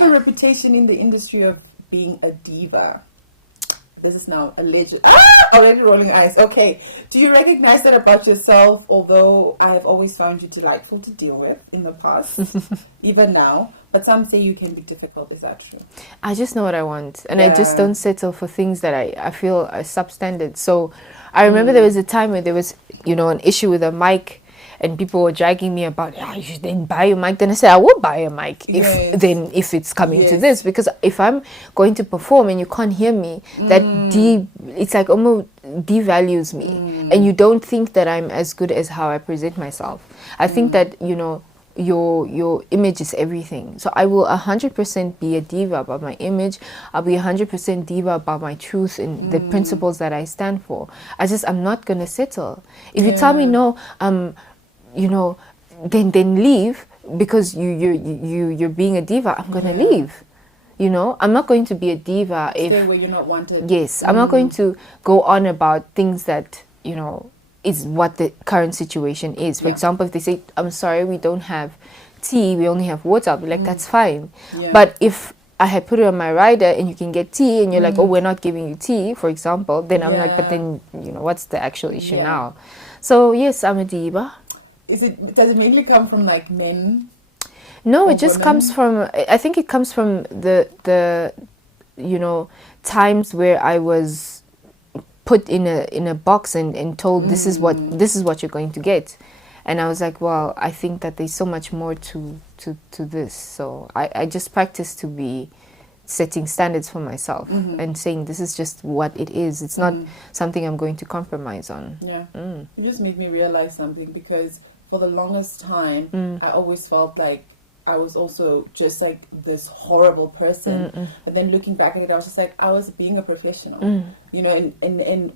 have a reputation in the industry of being a diva. This is now alleged. Already rolling eyes. Okay. Do you recognize that about yourself? Although I've always found you delightful to deal with in the past, even now. But some say you can be difficult. Is that true? I just know what I want. And I just don't settle for things that I feel are substandard. So I remember there was a time where there was, an issue with a mic. And people were dragging me about, you should then buy a mic. Then I said, I will buy a mic if it's coming to this. Because if I'm going to perform and you can't hear me, it's like almost devalues me. And you don't think that I'm as good as how I present myself. I think that, your image is everything. So I will 100% be a diva about my image. I'll be 100% diva about my truth and the principles that I stand for. I'm not going to settle. If you tell me no, then leave because you're being a diva. I'm gonna leave. I'm not going to be a diva Stay where you're not wanted. Yes, I'm not going to go on about things that is what the current situation is. For example, if they say, "I'm sorry, we don't have tea, we only have water," I'll be like, "That's fine." But if I had put it on my rider and you can get tea and you're like, "Oh, we're not giving you tea," for example, then I'm like, "But then what's the actual issue now?" So yes, I'm a diva. Does it mainly come from like men? No, it just comes from, I think it comes from the times where I was put in a box and told this is what you're going to get. And I was like, well, I think that there's so much more to this. So I just practice to be setting standards for myself and saying this is just what it is. It's not something I'm going to compromise on. Yeah. You just made me realize something, because for the longest time, I always felt like I was also just like this horrible person. But then looking back at it, I was just like, I was being a professional. And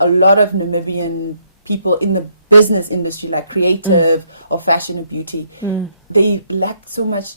a lot of Namibian people in the business industry, like creative or fashion or beauty, they lack so much,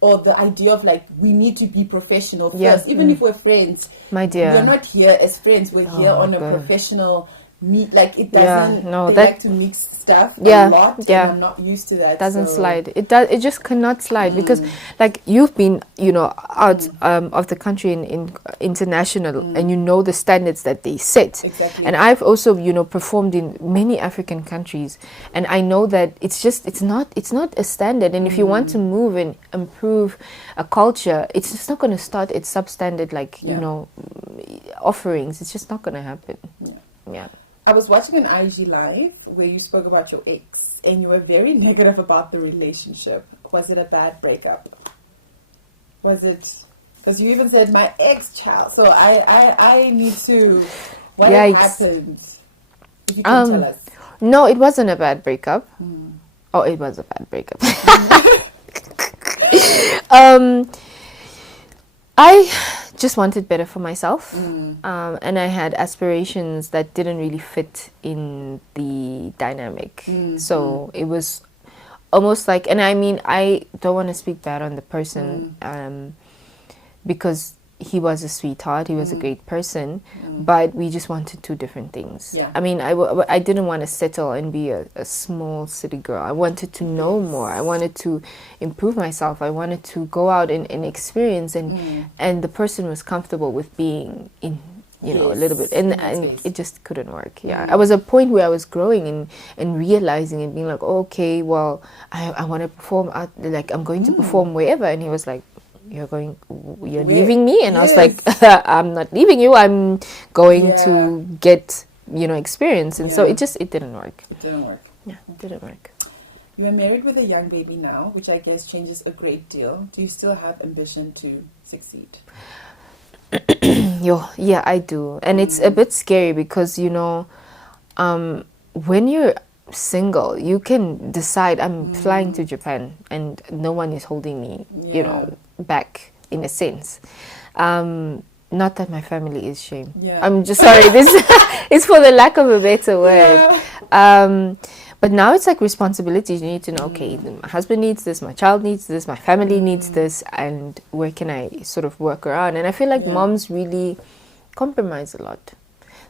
or the idea of like, we need to be professional first. Even if we're friends, my dear, we're not here as friends. We're here on a professional meet. Like, it doesn't. They like to mix stuff a lot. And I'm not used to that. Doesn't slide. It does. It just cannot slide because, like, you've been, out of the country in international, and the standards that they set. Exactly. And I've also, performed in many African countries, and I know that it's not a standard. And if you want to move and improve a culture, it's just not going to start at substandard, like offerings. It's just not going to happen. Yeah. I was watching an IG live where you spoke about your ex, and you were very negative about the relationship. Was it a bad breakup? Was it? Because you even said my ex-child. So I need to. What happened? If you can tell us. No, it wasn't a bad breakup. Oh, it was a bad breakup. I just wanted better for myself, and I had aspirations that didn't really fit in the dynamic. So it was almost like, and I mean, I don't want to speak bad on the person, because he was a sweetheart, he was a great person, but we just wanted two different things. I mean, I didn't want to settle and be a small city girl. I wanted to know more. I wanted to improve myself. I wanted to go out and experience, and the person was comfortable with being in, a little bit, and it just couldn't work. I was at a point where I was growing and realizing and being like, okay, well, I want to perform out, like I'm going to perform wherever. And he was like, you're leaving me? And I was like, I'm not leaving you, I'm going to get experience. And so it didn't work. It didn't work. It didn't work. You are married with a young baby now, which I guess changes a great deal. Do you still have ambition to succeed? Yeah, I do. And it's a bit scary because when you're single, you can decide, I'm flying to Japan and no one is holding me back, in a sense. Not that my family is shame. I'm just sorry, this is for the lack of a better word. But now it's like responsibilities. You need to know, okay, my husband needs this, my child needs this, my family needs this, and where can I sort of work around? And I feel like moms really compromise a lot.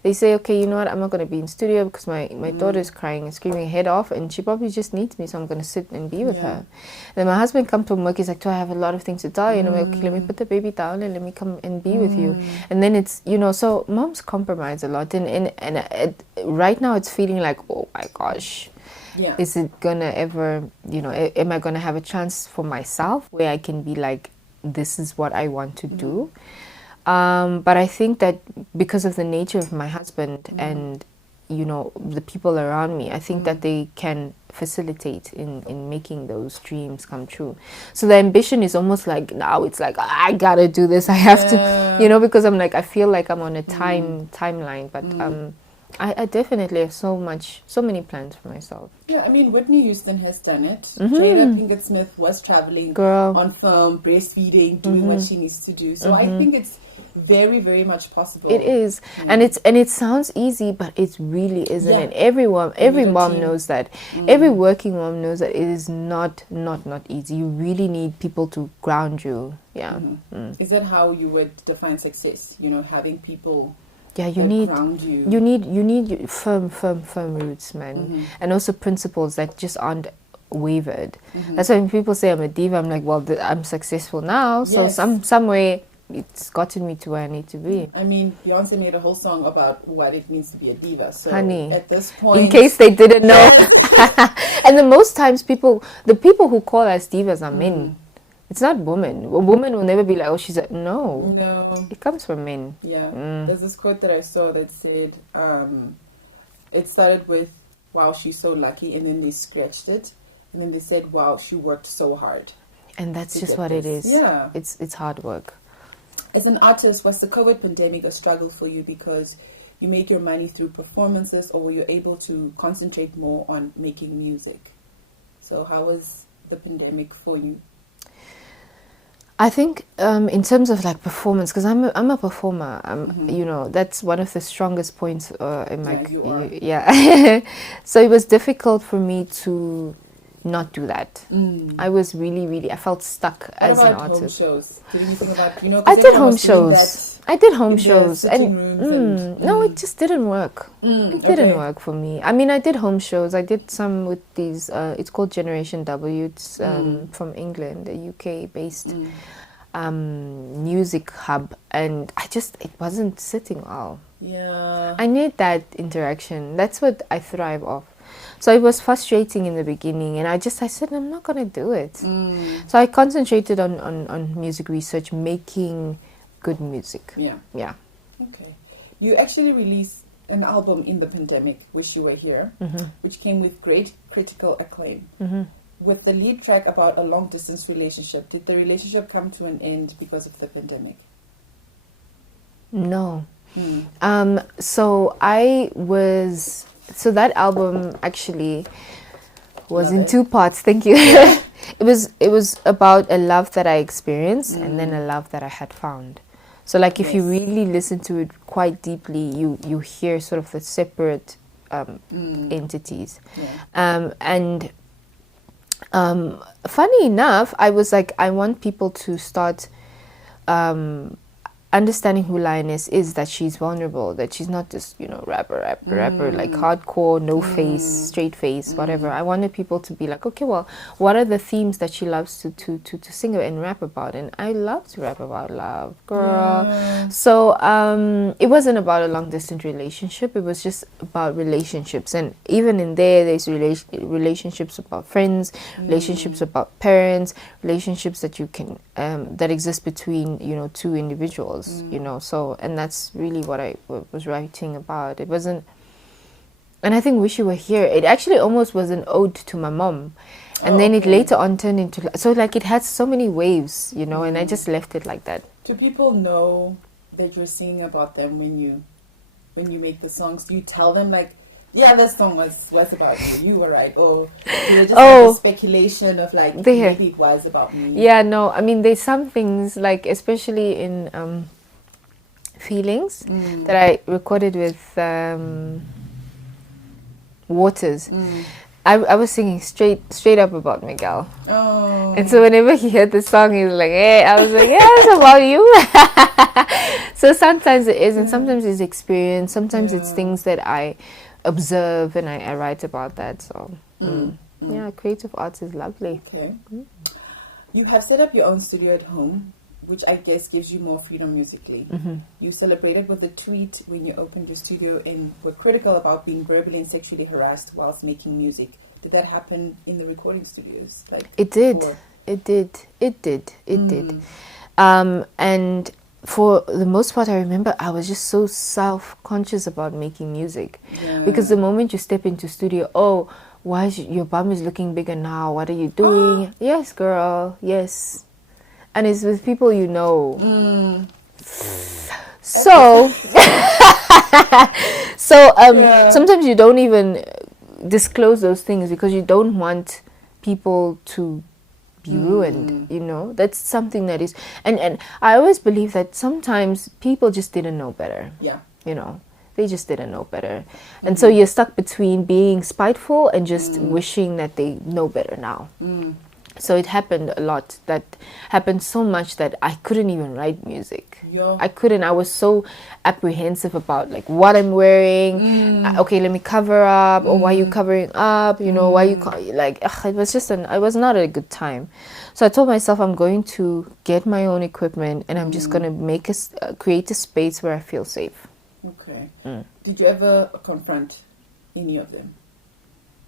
they say, okay, you know what, I'm not going to be in studio because my daughter is crying and screaming her head off, and she probably just needs me, so I'm going to sit and be with her. And then my husband comes from work, he's like, do I have a lot of things to tell you? And I'm like, okay, let me put the baby down and let me come and be with you. And then it's, you know, so moms compromise a lot, and right now it's feeling like, oh my gosh, is it gonna ever, you know, am I gonna have a chance for myself where I can be like, this is what I want to do? But I think that because of the nature of my husband and, you know, the people around me, I think that they can facilitate in making those dreams come true. So the ambition is almost like, now it's like, I gotta do this, I have to, you know, because I'm like, I feel like I'm on a timeline, but I definitely have so many plans for myself. Yeah, I mean, Whitney Houston has done it. Jada Pinkett Smith was traveling on film, breastfeeding, doing what she needs to do. So I think it's very, very much possible. It is, and it sounds easy, but it really isn't. And every mom knows that. Every working mom knows that it is not easy. You really need people to ground you. Yeah. Is that how you would define success? You know, having people. Yeah, you need firm roots, man, and also principles that just aren't wavered. That's why when people say I'm a diva, I'm like, well, I'm successful now, so some way it's gotten me to where I need to be. I mean, Beyonce made a whole song about what it means to be a diva. So honey, at this point, in case they didn't know, and the most times the people who call us divas are men. It's not women. A woman will never be like, oh, she's a... No. It comes from men. Yeah. There's this quote that I saw that said, it started with, wow, she's so lucky. And then they scratched it. And then they said, wow, she worked so hard. And that's just what it is. Yeah. It's hard work. As an artist, was the COVID pandemic a struggle for you because you make your money through performances, or were you able to concentrate more on making music? So how was the pandemic for you? I think in terms of like performance, because I'm a performer, you know, that's one of the strongest points in my So it was difficult for me to not do that. I was really I felt stuck as an artist. Home shows? Did anything about, you know, I did home shows. And no, it just didn't work. It didn't work for me. I mean, I did home shows. I did some with these. It's called Generation W. It's from England, a UK-based music hub, and it wasn't sitting well. Yeah, I need that interaction. That's what I thrive off. So it was frustrating in the beginning, and I said, I'm not gonna do it. So I concentrated on music research, making good music. Yeah. Okay. You actually released an album in the pandemic, Wish You Were Here, which came with great critical acclaim. With the lead track about a long-distance relationship, did the relationship come to an end because of the pandemic? No. So that album actually was in two parts. Thank you. It was about a love that I experienced and then a love that I had found. So like if you really listen to it quite deeply, you hear sort of the separate entities. And funny enough, I was like, I want people to start understanding who Lioness is, that she's vulnerable, that she's not just, you know, rapper, like hardcore, no face, straight face, whatever. I wanted people to be like, okay, well, what are the themes that she loves to sing and rap about? And I love to rap about love, girl. So it wasn't about a long distance relationship, it was just about relationships. And even in there's relationships about friends, relationships about parents, relationships that you can that exist between, you know, two individuals. You know, so, and that's really what I was writing about. It wasn't, and I think Wish You Were Here, it actually almost was an ode to my mom, and then it later on turned into, so like it had so many waves, you know, and I just left it like that. Do people know that you're singing about them when you make the songs? Do you tell them like, yeah, this song was about you were right, or do you just have a speculation of like, maybe it was about me? Yeah, no, I mean, there's some things like, especially in Feelings that I recorded with Waters. I was singing straight up about Miguel. Oh. And so whenever he heard the song, he was like, hey, I was like, yeah, it's about you. So sometimes it is, and sometimes it's experience, sometimes it's things that I observe and I write about that. So, yeah, creative arts is lovely. Okay. You have set up your own studio at home, which I guess gives you more freedom musically. You celebrated with a tweet when you opened your studio and were critical about being verbally and sexually harassed whilst making music. Did that happen in the recording studios? Like it did. before? It did. And for the most part, I remember I was just so self-conscious about making music. Because the moment you step into studio, oh, why is your bum is looking bigger now? What are you doing? Yes, girl. Yes. And it's with people you know. So, sometimes you don't even disclose those things because you don't want people to be ruined, you know. That's something that is, and I always believe that sometimes people just didn't know better. You know, they just didn't know better, and so you're stuck between being spiteful and just wishing that they know better now. So it happened a lot. That happened so much that I couldn't even write music. I couldn't. I was so apprehensive about like what I'm wearing. Okay, let me cover up. Or why are you covering up? You know, why you like? It was just it was not a good time. So I told myself I'm going to get my own equipment and I'm just going to create a space where I feel safe. Okay. Did you ever confront any of them?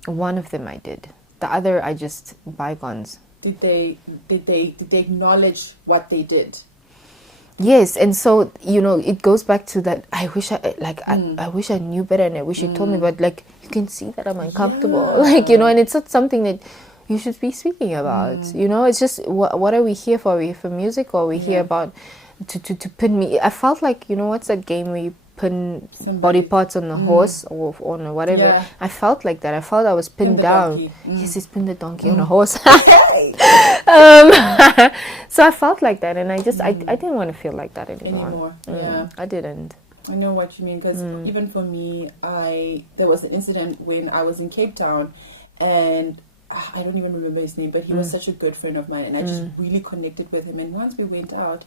One of them I did. The other, I just bygones. Did they acknowledge what they did? Yes, and so you know, it goes back to that. I wish I wish I knew better, and I wish you told me. But like, you can see that I'm uncomfortable. Like, you know, and it's not something that you should be speaking about. You know, it's just what are we here for? Are we here for music, or are we here about to pin me? I felt like, you know, what's that game where you pin body parts on the horse or on whatever. I felt like that. I felt I was pinned down. Yes, he's pinned the donkey on a horse. So I felt like that, and I didn't want to feel like that anymore. I didn't. I know what you mean, because even for me, there was an incident when I was in Cape Town, and I don't even remember his name, but he was such a good friend of mine, and I just really connected with him. And once we went out,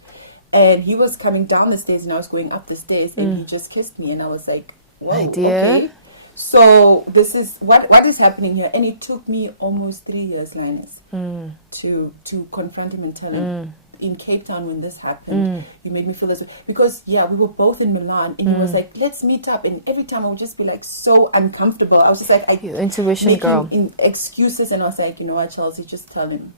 and he was coming down the stairs and I was going up the stairs, and he just kissed me, and I was like, whoa, okay. So this is what is happening here. And it took me almost 3 years, Lioness, to confront him and tell him, in Cape Town when this happened, you made me feel this way. Because, we were both in Milan, and he was like, let's meet up. And every time I would just be like so uncomfortable. I was just like, your intuition, girl. Excuses, and I was like, you know what, Chelsea, just tell him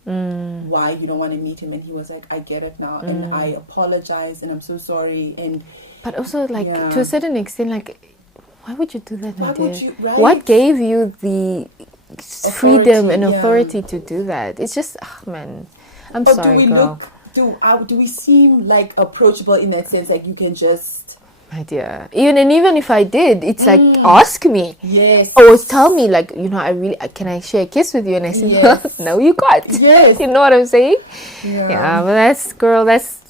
why you don't want to meet him. And he was like, I get it now, and I apologize, and I'm so sorry. But also, like, to a certain extent, like, why would you do that, my dear? Right? What gave you the freedom and authority to do that? It's just, man, I'm sorry, girl. Do we seem like approachable in that sense? Like, you can just, my dear, even if I did, it's like, ask me, or tell me, like, you know, can I share a kiss with you? And I said, no, you can't. You know what I'm saying? But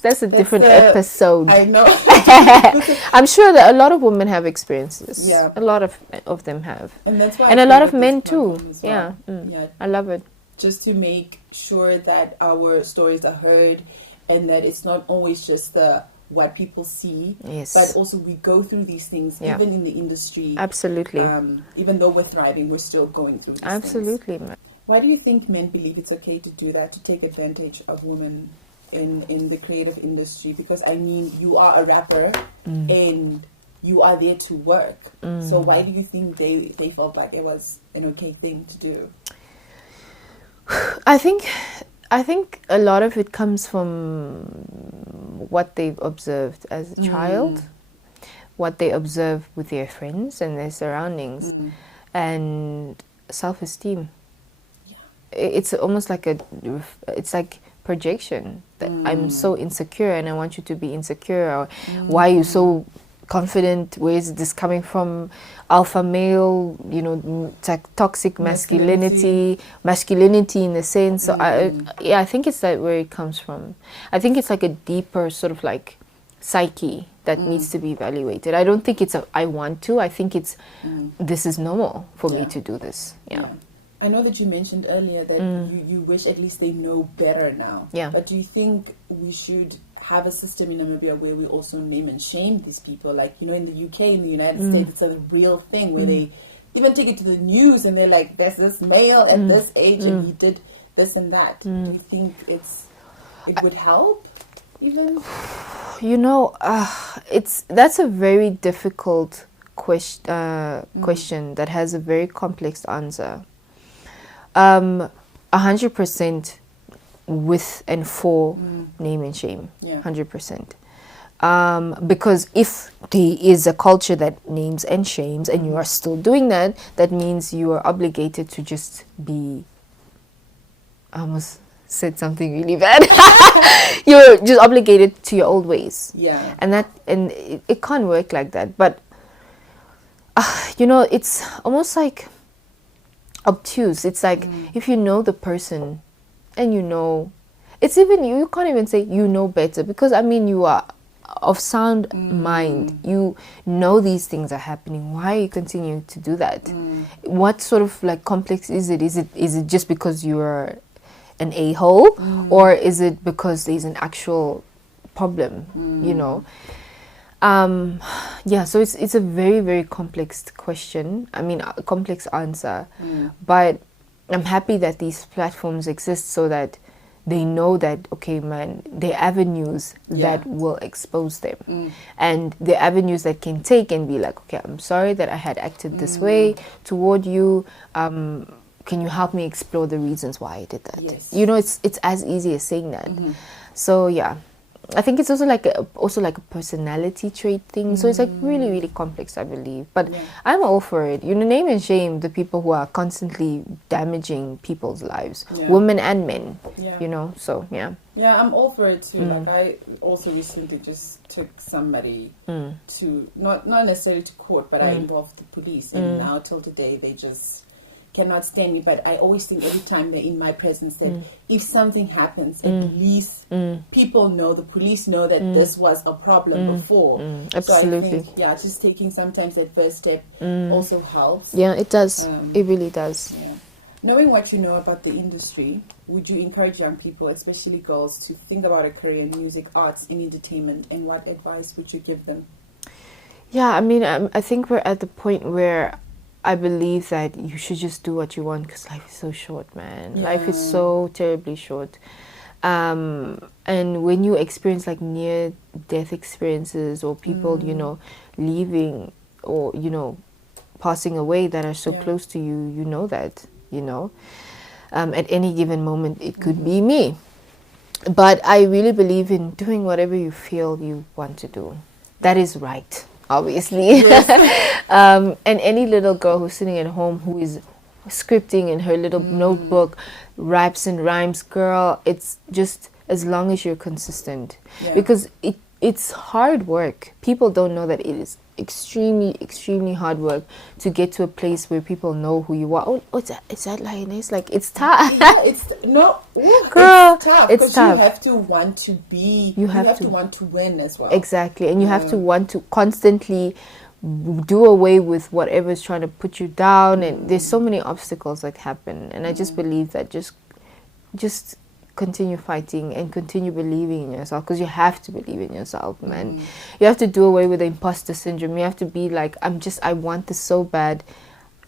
that's a different episode. I know. I'm sure that a lot of women have experiences. A lot of them have, and that's why, and a lot of men too. Well. I love it. Just to make sure that our stories are heard, and that it's not always just what people see, but also we go through these things, even in the industry. Absolutely. Even though we're thriving, we're still going through these things. Why do you think men believe it's okay to do that, to take advantage of women in the creative industry? Because, I mean, you are a rapper and you are there to work. So why do you think they felt like it was an okay thing to do? I think a lot of it comes from what they've observed as a child, what they observe with their friends and their surroundings, and self-esteem. It's almost like it's like projection. That I'm so insecure and I want you to be insecure, or why are you so confident? Where is this coming from? Alpha male, you know, toxic masculinity in the sense. So I think it's that where it comes from. I think it's like a deeper sort of like psyche that needs to be evaluated. I don't think it's I want to. I think it's this is normal for me to do this. I know that you mentioned earlier that you wish at least they know better now. Yeah. But do you think we should have a system in Namibia where we also name and shame these people? Like, you know, in the UK, in the United States, it's a real thing where they even take it to the news and they're like, there's this male at this age and he did this and that. Do you think it would help even? You know, that's a very difficult question that has a very complex answer. 100% with and for name and shame. 100%. Because if there is a culture that names and shames and you are still doing that, that means you are obligated to just be, I almost said something really bad. You're just obligated to your old ways. Yeah. And it can't work like that. But you know, it's almost like obtuse. It's like if you know the person and you know, it's even, you can't even say you know better, because I mean, you are of sound mind. You know these things are happening. Why are you continuing to do that? What sort of like complex is it? Is it just because you are an a-hole, or is it because there's an actual problem? You know. Yeah, so it's a very, very complex question. I mean, a complex answer. But I'm happy that these platforms exist so that they know that, okay, man, there are avenues that will expose them. And the avenues that can take and be like, okay, I'm sorry that I had acted this way toward you. Can you help me explore the reasons why I did that? Yes. You know, it's as easy as saying that. So, yeah. I think it's also like a personality trait thing. So it's like really, really complex, I believe. But I'm all for it. You know, name and shame the people who are constantly damaging people's lives, women and men. You know, so yeah. Yeah, I'm all for it too. Like, I also recently just took somebody to not necessarily to court, but I involved the police, and now till today they just cannot stand me. But I always think every time they're in my presence that if something happens, at least people know, the police know that this was a problem before. Absolutely. So I think, just taking sometimes that first step also helps. Yeah, it does. It really does. Yeah. Knowing what you know about the industry, would you encourage young people, especially girls, to think about a career in music, arts, and entertainment, and what advice would you give them? Yeah, I mean, I think we're at the point where I believe that you should just do what you want, because life is so short, man. Life is so terribly short. And when you experience like near-death experiences, or people, you know, leaving, or, you know, passing away that are so close to you, you know that, you know. At any given moment, it could be me. But I really believe in doing whatever you feel you want to do. That is right. Obviously. And any little girl who's sitting at home who is scripting in her little notebook, raps and rhymes, girl, it's just as long as you're consistent. Because it's hard work. People don't know that it is extremely, extremely hard work to get to a place where people know who you are. Oh, is that Lioness? Like, it's tough. Girl, it's tough. You have to want to be. You have to want to win as well. Exactly, and you have to want to constantly do away with whatever is trying to put you down. And there's so many obstacles that happen. And I just believe that just continue fighting and continue believing in yourself, because you have to believe in yourself, man. You have to do away with the imposter syndrome. You have to be like, I want this so bad.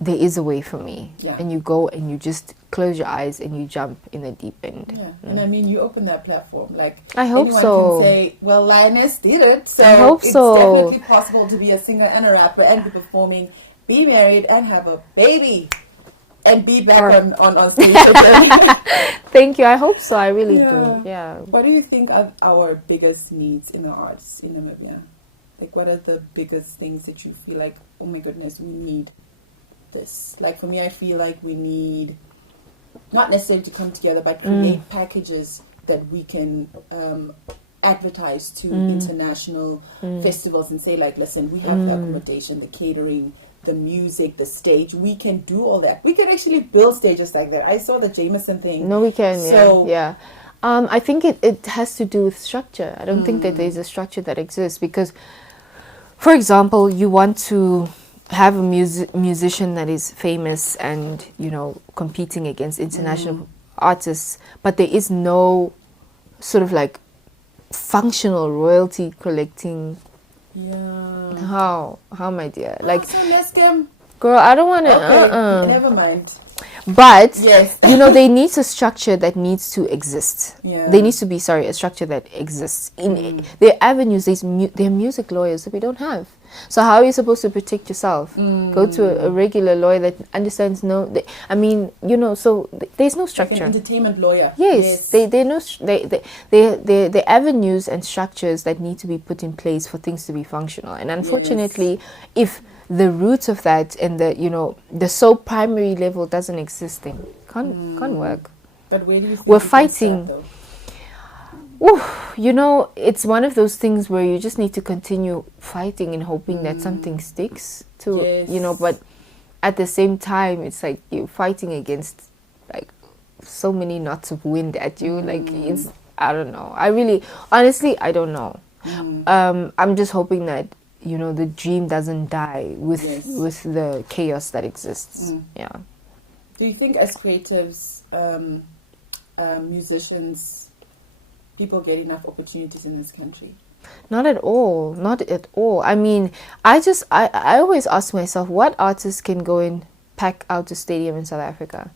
There is a way for me. And you go and you just close your eyes and you jump in the deep end. And I mean, you open that platform. Like, I hope anyone so. can say, well, Lioness did it. So I hope it's so. definitely possible to be a singer and a rapper and be performing, be married and have a baby. And be back on stage again. Thank you. I hope so. I really do. Yeah. What do you think are our biggest needs in the arts in Namibia? Like, what are the biggest things that you feel like, oh my goodness, we need this? Like, for me, I feel like we need, not necessarily to come together, but create packages that we can advertise to international festivals and say, like, listen, we have the accommodation, the catering, the music, the stage. We can do all that. We can actually build stages like that. I saw the Jameson thing. No, we can. I think it has to do with structure. I don't think that there's a structure that exists, because, for example, you want to have a musician that is famous and, you know, competing against international artists, but there is no sort of like functional royalty collecting. Yeah. How, my dear? Like, so let's get... girl, I don't want to. Okay, never mind. But yes, you know, there needs a structure that needs to exist. Yeah. There needs to be, a structure that exists in their avenues. They're music lawyers that we don't have. So how are you supposed to protect yourself? Go to a regular lawyer that understands. I mean, you know, so there's no structure. Like an entertainment lawyer. Yes. They avenues and structures that need to be put in place for things to be functional. And unfortunately, if the roots of that and the, you know, the so primary level doesn't exist, then can't work. But where do you think we're fighting? Ooh, you know, it's one of those things where you just need to continue fighting and hoping that something sticks to, you know, but at the same time, it's like you're fighting against like so many knots of wind at you. Like, it's, I don't know. Honestly, I don't know. I'm just hoping that, you know, the dream doesn't die with the chaos that exists. Yeah. Do you think as creatives, musicians, people get enough opportunities in this country? Not at all. Not at all. I mean, I always ask myself, what artist can go and pack out a stadium in South Africa?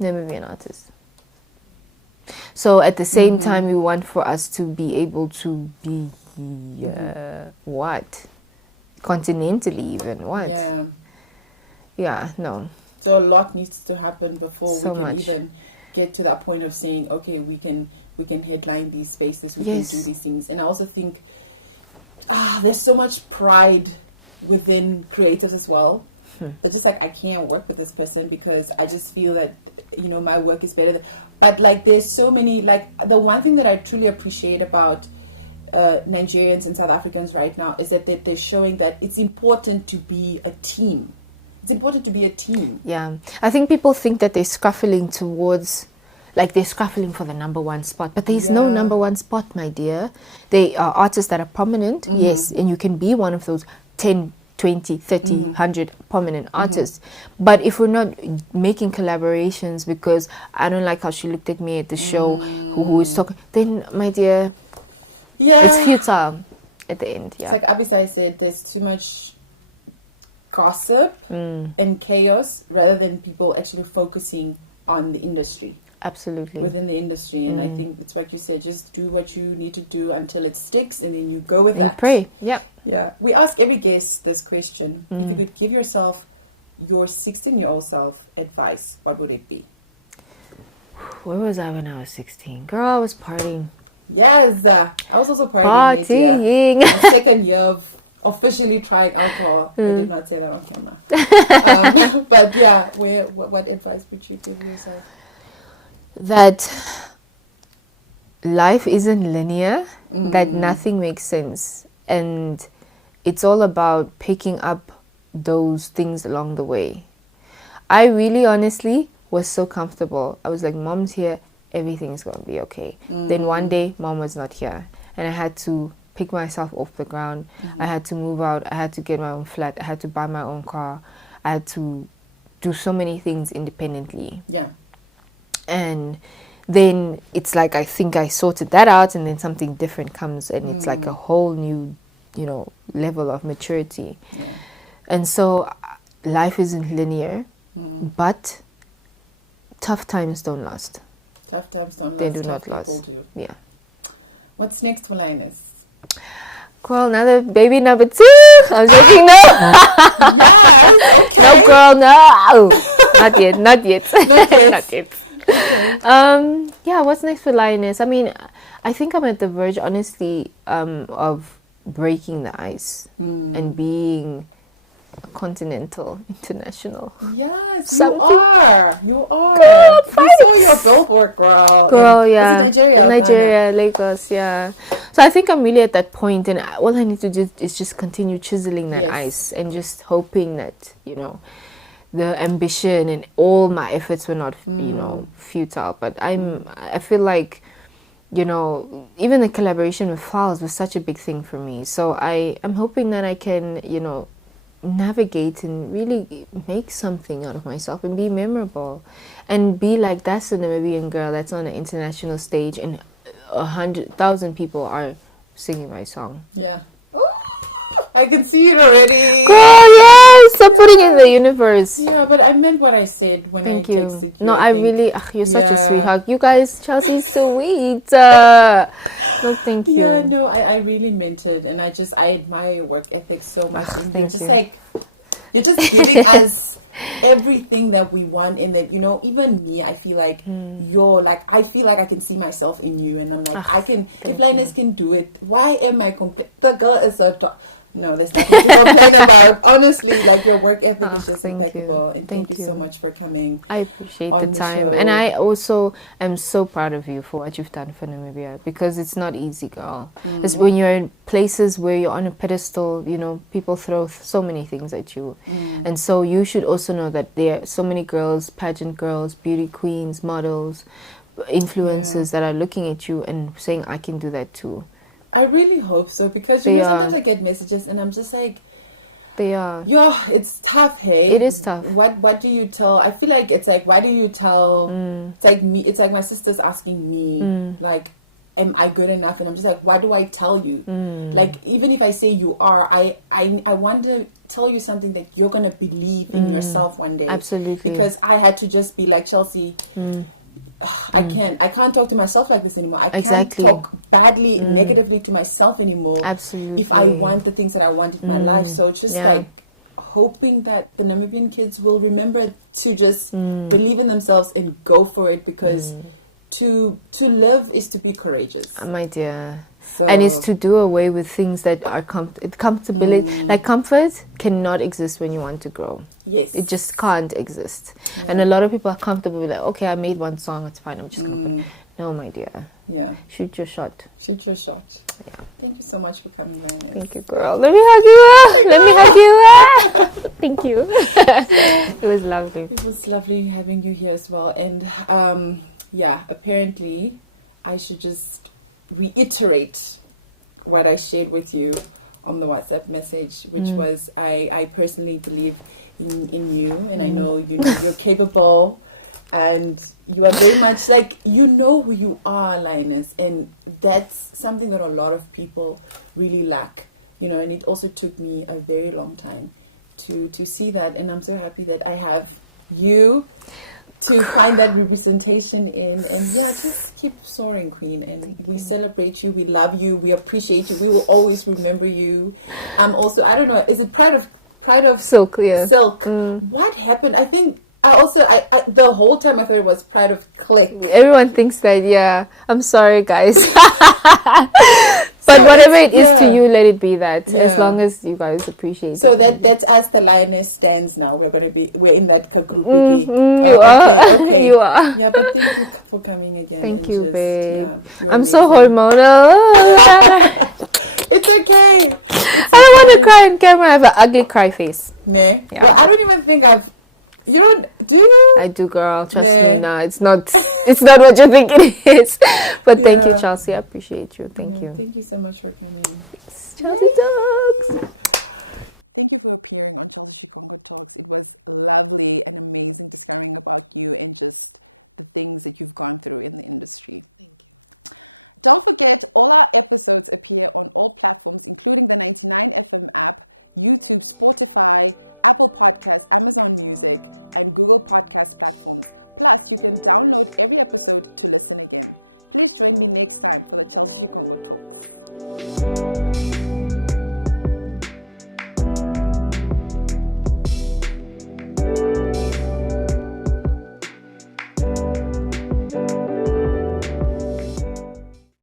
Namibian artist. So at the same time, we want for us to be able to be what? Continentally even. What? Yeah, no. So a lot needs to happen before so we can much. even get to that point of saying, okay, we can headline these spaces, we can do these things. And I also think there's so much pride within creatives as well. It's just like, I can't work with this person because I just feel that, you know, my work is better. But like, there's so many, like, the one thing that I truly appreciate about Nigerians and South Africans right now is that they're showing that it's important to be a team. It's important to be a team. Yeah. I think people think that they're scruffling towards, like they're scruffling for the number one spot. But there's no number one spot, my dear. They are artists that are prominent, yes, and you can be one of those 10, 20, 30, 100 prominent artists. But if we're not making collaborations because I don't like how she looked at me at the show, who is talking, then, my dear, it's futile at the end. Yeah. It's like Abisai said, there's too much gossip and chaos rather than people actually focusing on the industry. Absolutely. Within the industry. And I think it's like you said, just do what you need to do until it sticks and then you go with that. And pray. Yeah. Yeah. We ask every guest this question. If you could give yourself, your 16-year-old self, advice, what would it be? Where was I when I was 16? Girl, I was partying. Yes. I was also partying. My second year of officially trying alcohol. I did not say that on camera. But yeah, what advice would you give yourself? That life isn't linear, that nothing makes sense, and it's all about picking up those things along the way. I really honestly was so comfortable. I was like, Mom's here, everything's gonna be okay. Then one day Mom was not here and I had to pick myself off the ground. I had to move out. I had to get my own flat. I had to buy my own car. I had to do so many things independently. Yeah. And then it's like, I think I sorted that out, and then something different comes, and it's like a whole new, you know, level of maturity. Yeah. And so life isn't linear, but tough times don't last. Tough times don't last. They do not last. Yeah. What's next for Lioness? Girl, another baby number 2. I'm joking. No. No, okay. No, girl, no. Not yet. Not yet. Not yet. Yeah, what's next for Lioness? I mean, I think I'm at the verge, honestly, of breaking the ice and being continental, international. Yes, Something. You are. Girl, I saw your billboard, girl. Girl, yeah. Nigeria, Lagos, yeah. So I think I'm really at that point, and all I need to do is just continue chiseling that ice and just hoping that, you know, the ambition and all my efforts were not, you know, futile. But I feel like, you know, even the collaboration with Files was such a big thing for me. So I'm hoping that I can, you know, navigate and really make something out of myself and be memorable and be like, that's a Namibian girl that's on an international stage and 100,000 people are singing my song. Yeah. I can see it already. Girl, yes! Stop putting it in the universe. Yeah, but I meant what I said when I texted you. No, I really... you're such a sweetheart. You guys, Chelsea's sweet. No, thank you. Yeah, no, I really meant it. And I admire your work ethic so much. Thank you. You're just giving us everything that we want, and that, you know, even me, I feel like you're like, I feel like I can see myself in you, and I'm like, I can, if Lioness can do it, why am I the girl is so no, there's nothing to complain about. Honestly, like, your work ethic is just impeccable. And thank you so much for coming. I appreciate the time. And I also am so proud of you for what you've done for Namibia, because it's not easy, girl. It's when you're in places where you're on a pedestal, you know, people throw so many things at you. And so you should also know that there are so many girls, pageant girls, beauty queens, models, influencers that are looking at you and saying, I can do that too. I really hope so, because you know, sometimes I get messages and I'm just like, they are. Yeah, it's tough, hey? It is tough. What do you tell? I feel like it's like, why do you tell? It's like me. It's like my sister's asking me, like, am I good enough? And I'm just like, why do I tell you? Like, even if I say you are, I want to tell you something that you're gonna believe in yourself one day. Absolutely. Because I had to just be like, Chelsi, I can't talk to myself like this anymore. I can't talk badly, negatively to myself anymore. Absolutely. If I want the things that I want in my life. So it's just like hoping that the Namibian kids will remember to just believe in themselves and go for it, because to live is to be courageous. My dear. So, and it's to do away with things that are comfortability. Like, comfort cannot exist when you want to grow. Yes. It just can't exist. And a lot of people are comfortable with, like, okay, I made one song, it's fine, I'm just going to put... No, my dear. Yeah. Shoot your shot. Shoot your shot. Yeah. Thank you so much for coming on. Thank you, girl. Let me hug you. Let me hug you. Thank you. It was lovely. It was lovely having you here as well. And apparently I should just reiterate what I shared with you on the WhatsApp message, which was I personally believe in you, and I know you're capable, and you are very much like, you know who you are, Lioness, and that's something that a lot of people really lack, you know. And it also took me a very long time to see that, and I'm so happy that I have you to find that representation in. And just keep soaring, Queen, and we celebrate you, we love you, we appreciate you, we will always remember you. Also, I don't know, is it Pride of Silk? Yeah, Silk. What happened? I think I the whole time I thought it was Pride of Click. Everyone thinks that. Yeah, I'm sorry, guys. But whatever it is to you, let it be that. As long as you guys appreciate it. So that's us, the Lioness stands now. We're in that group. You are. Okay. You are. Yeah, but thank you for coming again. Thank you, babe. I'm so hormonal. It's okay. I don't want to cry on camera. I have an ugly cry face. Yeah. Well, I don't even think you don't, do you? I do, girl. Trust me. No, it's not what you think it is. But thank you, Chelsi. I appreciate you. Thank you. Thank you so much for coming. Chelsi Talks.